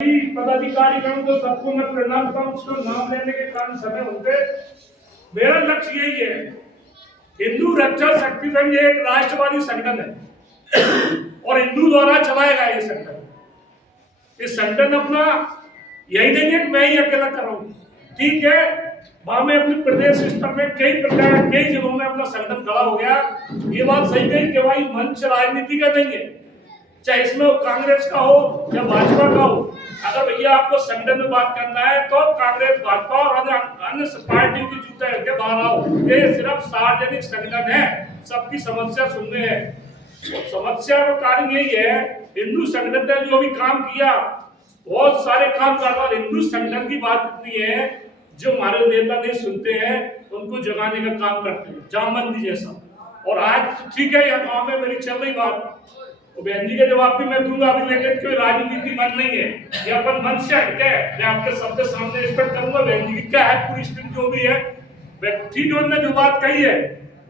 पदाधिकारीगण को सबको मैं प्रणाम करता हूँ। उसको नाम लेने के कारण समय होते। मेरा लक्ष्य यही है, हिंदू रक्षा शक्ति संघ ये एक राष्ट्रवादी संगठन है और हिंदू द्वारा चलाया गया ये संगठन। इस संगठन अपना यही नहीं है कि मैं ही अकेला कर रहा हूँ, ठीक है। वहां में अपने प्रदेश स्तर में कई जगहों में अपना संगठन खड़ा हो गया। ये बात सही कही कि भाई मंच राजनीति का नहीं है, चाहे इसमें कांग्रेस का हो या भाजपा का हो। अगर भैया आपको संगठन में बात करना है तो कांग्रेस, भाजपा और अन्य पार्टियों की जूते रख के बाहर आओ। ये सिर्फ सार्वजनिक संगठन है, सबकी समस्या सुनने हैं। समस्या का कारण यही है, हिंदू संगठन ने जो भी काम किया, बहुत सारे काम कर रहा। हिंदू संगठन की बात इतनी है, जो हमारे नेता नहीं सुनते हैं उनको जगाने का काम करते हैं, जामबंदी जैसा। और आज ठीक है, यहाँ गाँव में मेरी चल रही बात, बहन जी का जवाब भी मैं दूंगा अभी, लेकिन कोई राजनीति मन नहीं है, ये अपन मन से हटके मैं आपके सबके सामने एक्सपेक्ट करूंगा। बहन जी की क्या है पूरी स्थिति जो भी है, ठीक है, उन्होंने जो बात कही है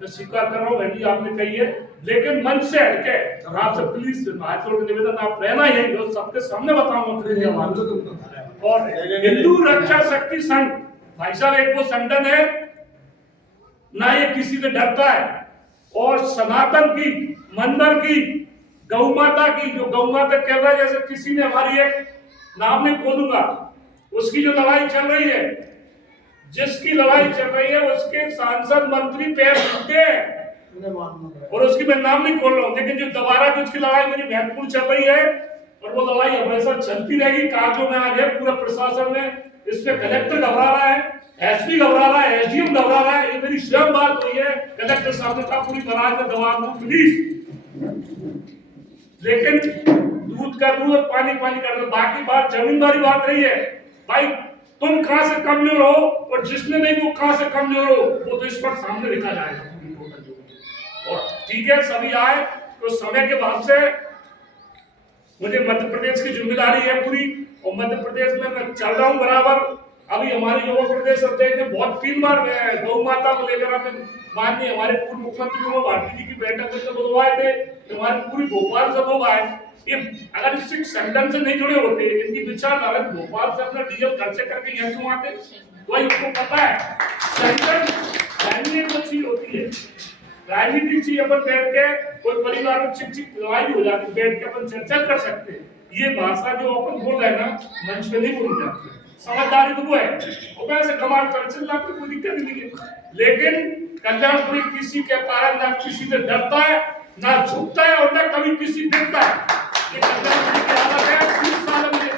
मैं स्वीकार कर रहा हूँ। बहन जी आपने कही है, लेकिन मन से हटके आपसे प्लीज हाथ जोड़ के निवेदन, आप रहना यही जो सबके सामने बताऊंगा। और हिंदू रक्षा शक्ति संघ भाई साहब एक वो संगठन है ना, ये किसी से डरता है। और सनातन की, मंदिर की, गौ माता की, जो गौ माता कह रहा है, जैसे किसी ने हमारी एक नाम नहीं खोलूंगा, उसकी जो लड़ाई चल रही है, जिसकी लड़ाई चल रही है उसके सांसद मंत्री पैर छूते हैं, और उसकी मैं नाम नहीं खोल रहा हूँ, लेकिन जो दोबारा की उसकी लड़ाई मेरी महत्वपूर्ण चल रही है और वो लड़ाई हमेशा चलती रहेगी। कागजों में आज है, पूरा प्रशासन में इसमें कलेक्टर घबरा रहा है, एसपी घबरा रहा है, एसडीएम घबरा रहा है। ये मेरी स्वयं बात हुई है, कलेक्टर साहब ने कहा पूरी बराज में दबा दूं प्लीज, लेकिन दूध का दूध और पानी पानी कर दो। बाकी बात जमींदारी बात रही है, भाई तुम कहां से कमजोर हो और जिसने नहीं वो कहां से कमजोर हो, वो तो इस पर सामने लिखा जाएगा। और ठीक है, सभी आए तो समय के बाद से मुझे मध्य प्रदेश की जिम्मेदारी है पूरी, और मध्य प्रदेश में मैं चल रहा हूँ बराबर। अभी हमारे युवा प्रदेश अध्यक्ष ने बहुत 3 बार गौ माता को लेकर हमें माननीय हमारे पूर्व मुख्यमंत्री को भारती जी की बैठक में बुलवाए थे, हमारी पूरी भोपाल से लोग आए। ये अगर इस संगठन से नहीं जुड़े होते, इनकी विचारधारा भोपाल से अपना डीजल खर्चे करके यहाँ क्यों आते, वही उनको पता है। संगठन राजनीति चीज होती है, राजनीतिक चीज अपन बैठ के कोई परिवार में चिक लड़ाई हो जाती, बैठ के अपन चर्चा कर सकते हैं। ये भाषा जो अपन बोल रहे हैं ना, मंच पे नहीं बोली जाती, समझदारी तो वो है, और वैसे कमाल कर चल रहा, कोई दिक्कत नहीं है। लेकिन कल्याणपुरी किसी के कारण ना किसी से डरता है, ना झुकता है, और ना कभी किसी डरता है। ये कल्याणपुरी की आदत है, 30 साल में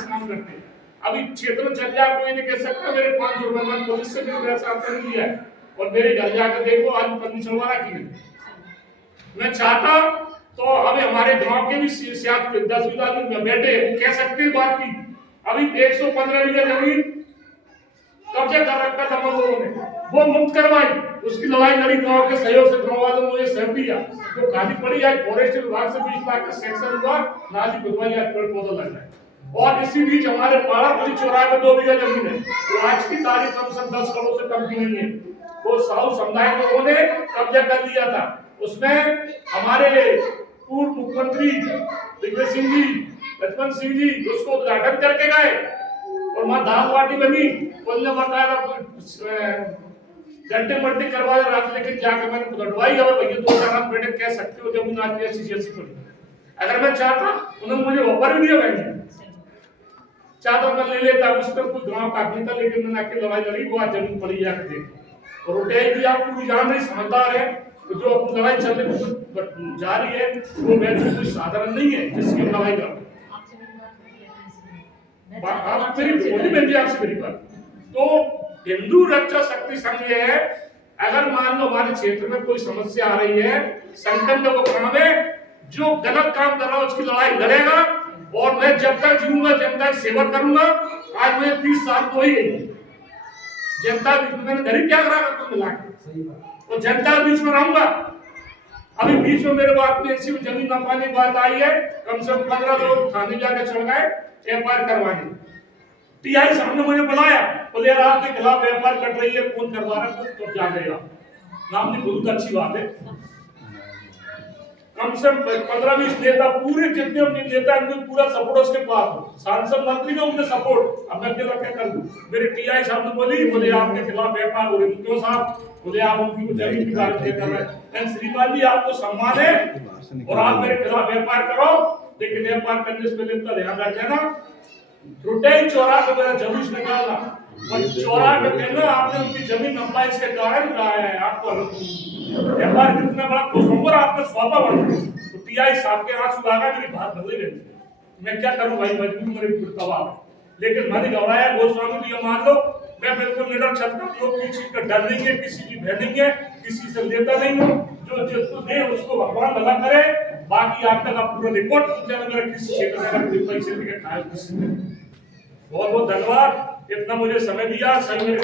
काम करते हैं। अभी क्षेत्र में चल जाए, कोई नहीं कह सकता मेरे 500 रुपए पुलिस से भी पैसा आपने लिया है, और मेरे घर जाकर देखो आज पन्नी चलवा रखी है। मैं चाहता तो अभी हमारे गांव के भी 10 आदमी बैठे कह सकते हैं बात की। अभी 115 बीघा जमीन कब्जा कर रखा था हम लोगों ने, वो मुक्त करवाई, उसकी लड़ाई लड़ी गांव के सहयोग से। गांव वालों ने मुझे सहयोग दिया, तो खाली पड़ी है फॉरेस्ट विभाग से 20 लाख का सेक्शन हुआ, नाली खुदवाई, आज पेड़ पौधा लग रहा है। और इसी बीच हमारे पाड़ापुरी चौराहे में 2 बीघा जमीन है, तो आज की तारीख कम से कम 10 करोड़ से कम की नहीं है। वो साहू समुदाय के लोगों ने कब्जा कर लिया था। उसमें हमारे पूर्व मुख्यमंत्री दिग्विजय सिंह जी, लक्ष्मण सिंह जी उसको उद्घाटन करके गए, और वहां दाल बाटी बनी। उन्होंने बताया घंटे मट्टी करवा रात, लेकिन जाकर मैंने उधड़वाई। और भैया 2-4 बेटे कह सकते हो जमीन आज ऐसी जैसी पड़ी। अगर मैं चाहता, उन्होंने मुझे ऑफर भी दिया, भाई चाहता मैं ले लेता, उस पर कोई गांव काटनी था, लेकिन मैंने आके लड़ाई लड़ी, वो आज जमीन पड़ी जाकर देख। और उठाई भी आप पूरी जान रही, समझदार है, तो जो अपनी लड़ाई चलने को जा रही है वो वैसे कोई साधारण नहीं है जिसकी लड़ाई कर आप मेरी बोली में भी आपसे मेरी बात। तो हिंदू रक्षा शक्ति संघ ये है, अगर मान लो हमारे क्षेत्र में कोई समस्या आ रही है, संगठन का वो काम है, जो गलत काम कर रहा है उसकी लड़ाई लड़ेगा। और मैं जब तक जीऊंगा जनता की सेवा करूंगा। आज मुझे 30 साल तो ही गई, जनता बीच में मैंने गरीब क्या करा तो मिला के, तो जनता बीच में रहूंगा। अभी बीच में मेरे बात में ऐसी जमीन न पाने की बात आई है, कम से कम 15 लोग थाने जाकर चढ़ गए एफआईआर करवाने। टीआई सामने मुझे बुलाया, बोले यार आपके खिलाफ एफआईआर कट रही है, कौन करवा रहा है, तो जा गया, नाम नहीं बोलूंगा, अच्छी बात है। कम से कम 15-20 नेता, पूरे जितने उनके नेता हैं, उनके पूरा सपोर्ट उसके पास हो, सांसद मंत्री का उनके सपोर्ट। अब मैं अकेला क्या करूं? मेरे टीआई साहब ने बोले आपके खिलाफ व्यापार हो रही, क्यों साहब? बोले आप उनकी जमीन की बात कर रहे हैं। श्रीमान जी, आपको सम्मान है और आप मेरे खिलाफ व्यापार करो, लेकिन व्यापार करने से पहले इतना ध्यान रख लेना, टूटे चौरा पे मेरा जुलूस निकालना और चौरा पे कहना आपने उनकी जमीन नपा, इसके कारण कहा है आपको व्यापार कितना बड़ा खुशखबर आपने सौंपा बन। तो टीआई साहब के हाथ सुलागा, मेरी बात बदल गई। मैं क्या करूं भाई, मजबूर मेरे दबाव है, लेकिन मैंने घबराया। गोस्वामी तो ये मान लो मैं बिल्कुल निडर चलता हूं, लोग किसी चीज का डर नहीं है, किसी की भय नहीं है, किसी से लेता नहीं हूं। जो जिसको दे उसको भगवान भला करे। बाकी आप तक पूरा रिपोर्ट मेरा किसी क्षेत्र में पैसे लेके खाए किसी ने। बहुत बहुत धन्यवाद, इतना मुझे समय दिया। सही मेरे